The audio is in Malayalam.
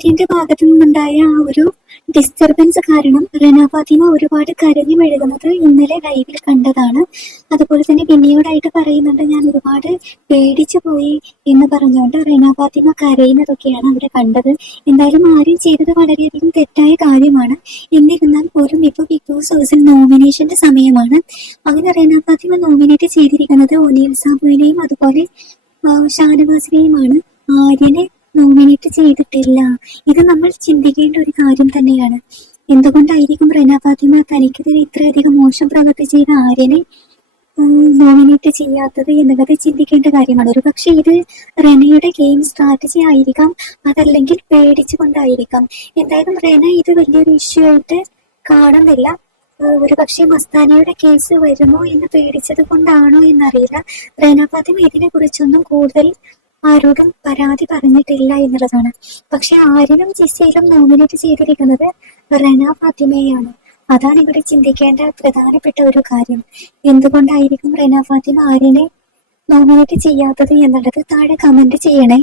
ആര്യന്റെ ഭാഗത്തു നിന്നുണ്ടായ ആ ഒരു ഡിസ്റ്റർബൻസ് കാരണം റന ഫാത്തിമ ഒരുപാട് കരഞ്ഞു മെഴുകുന്നത് ഇന്നലെ ലൈവിൽ കണ്ടതാണ്. അതുപോലെ തന്നെ പിന്നീടായിട്ട് പറയുന്നുണ്ട് ഞാൻ ഒരുപാട് പേടിച്ചു പോയി എന്ന് പറഞ്ഞുകൊണ്ട് റന ഫാത്തിമ കരയുന്നതൊക്കെയാണ് അവിടെ കണ്ടത്. എന്തായാലും ആര്യം ചെയ്തത് വളരെയധികം തെറ്റായ കാര്യമാണ്. എന്നിരുന്നാൽ പോലും ഇപ്പൊ ബിഗ് ബോസ് ഹൗസിൽ നോമിനേഷന്റെ സമയമാണ്. അങ്ങനെ റന ഫാത്തിമ നോമിനേറ്റ് ചെയ്തിരിക്കുന്നത് ഒനിയൽ സാബുവിനെയും അതുപോലെ ഷാനവാസിനെയുമാണ്. ആര്യനെ ചെയ്തിട്ടില്ല. ഇത് നമ്മൾ ചിന്തിക്കേണ്ട ഒരു കാര്യം തന്നെയാണ്. എന്തുകൊണ്ടായിരിക്കും റെന തനിക്കെതിരെ ഇത്രയധികം മോശം പ്രവൃത്തി ചെയ്ത ആര്യനെ നോമിനേറ്റ് ചെയ്യാത്തത് എന്നുള്ളത് ചിന്തിക്കേണ്ട കാര്യമാണ്. ഒരു പക്ഷേ ഇത് റെനയുടെ ഗെയിം സ്ട്രാറ്റജി ആയിരിക്കാം അതല്ലെങ്കിൽ പേടിച്ചുകൊണ്ടായിരിക്കാം. എന്തായാലും റെന ഇത് വലിയൊരു ഇഷ്യൂ ആയിട്ട് കാണുന്നില്ല. ഒരു പക്ഷേ മസ്താനയുടെ കേസ് വരുമോ എന്ന് പേടിച്ചത് കൊണ്ടാണോ എന്നറിയില്ല. റെന ഇതിനെ കുറിച്ചൊന്നും കൂടുതൽ ആരോടും പരാതി പറഞ്ഞിട്ടില്ല എന്നുള്ളതാണ്. പക്ഷെ ആര്യനും ജിസയിലും നോമിനേറ്റ് ചെയ്തിരിക്കുന്നത് റെന ഫാത്തിമയാണ് അതാണ് ഇവിടെ ചിന്തിക്കേണ്ട പ്രധാനപ്പെട്ട ഒരു കാര്യം. എന്തുകൊണ്ടായിരിക്കും റെന ഫാത്തിമ ആരിനെ നോമിനേറ്റ് ചെയ്യാത്തത് എന്നുള്ളത് താഴെ കമന്റ് ചെയ്യണേ.